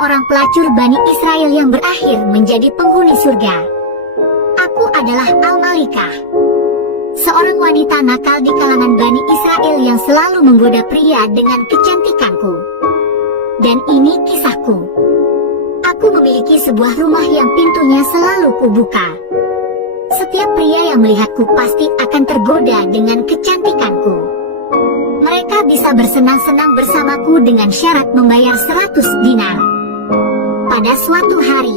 seorang pelacur Bani Israel yang berakhir menjadi penghuni surga. Aku adalah Al-Malikah, seorang wanita nakal di kalangan Bani Israel yang selalu menggoda pria dengan kecantikanku. Dan ini kisahku. Aku memiliki sebuah rumah yang pintunya selalu kubuka. Setiap pria yang melihatku pasti akan tergoda dengan kecantikanku. Mereka bisa bersenang-senang bersamaku dengan syarat membayar 100 dinar. Pada suatu hari,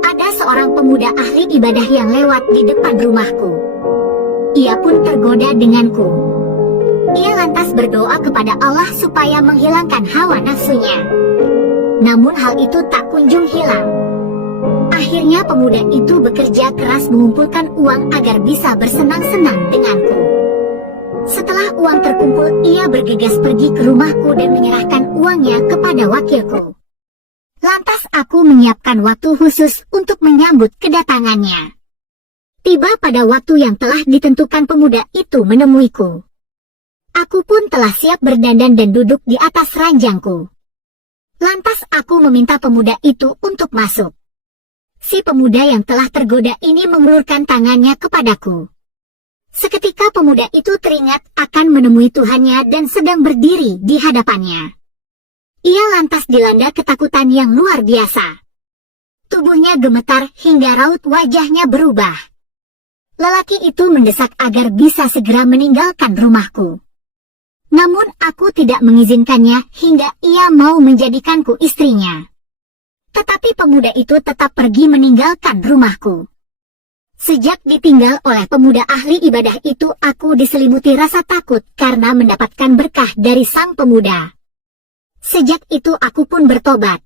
ada seorang pemuda ahli ibadah yang lewat di depan rumahku. Ia pun tergoda denganku. Ia lantas berdoa kepada Allah supaya menghilangkan hawa nafsunya. Namun hal itu tak kunjung hilang. Akhirnya pemuda itu bekerja keras mengumpulkan uang agar bisa bersenang-senang denganku. Setelah uang terkumpul, ia bergegas pergi ke rumahku dan menyerahkan uangnya kepada wakilku. Lantas aku menyiapkan waktu khusus untuk menyambut kedatangannya. Tiba pada waktu yang telah ditentukan, pemuda itu menemuiku. Aku pun telah siap berdandan dan duduk di atas ranjangku. Lantas aku meminta pemuda itu untuk masuk. Si pemuda yang telah tergoda ini mengulurkan tangannya kepadaku. Seketika pemuda itu teringat akan menemui Tuhannya dan sedang berdiri di hadapannya. Ia lantas dilanda ketakutan yang luar biasa. Tubuhnya gemetar hingga raut wajahnya berubah. Lelaki itu mendesak agar bisa segera meninggalkan rumahku. Namun aku tidak mengizinkannya hingga ia mau menjadikanku istrinya. Tetapi pemuda itu tetap pergi meninggalkan rumahku. Sejak ditinggal oleh pemuda ahli ibadah itu, aku diselimuti rasa takut karena mendapatkan berkah dari sang pemuda. Sejak itu aku pun bertobat.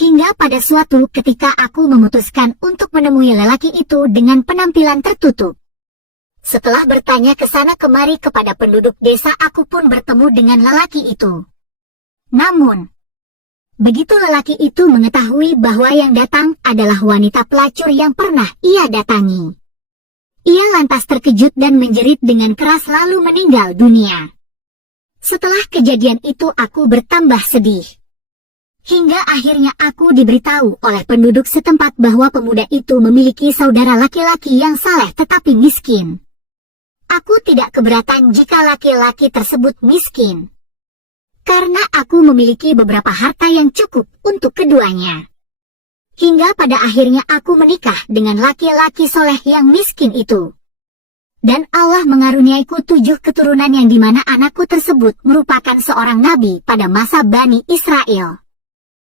Hingga pada suatu ketika aku memutuskan untuk menemui lelaki itu dengan penampilan tertutup. Setelah bertanya ke sana kemari kepada penduduk desa, aku pun bertemu dengan lelaki itu. Namun, begitu lelaki itu mengetahui bahwa yang datang adalah wanita pelacur yang pernah ia datangi, ia lantas terkejut dan menjerit dengan keras lalu meninggal dunia. Setelah kejadian itu aku bertambah sedih. Hingga akhirnya aku diberitahu oleh penduduk setempat bahwa pemuda itu memiliki saudara laki-laki yang saleh tetapi miskin. Aku tidak keberatan jika laki-laki tersebut miskin, karena aku memiliki beberapa harta yang cukup untuk keduanya. Hingga pada akhirnya aku menikah dengan laki-laki soleh yang miskin itu. Dan Allah mengaruniaiku 7 keturunan yang dimana anakku tersebut merupakan seorang nabi pada masa Bani Israel.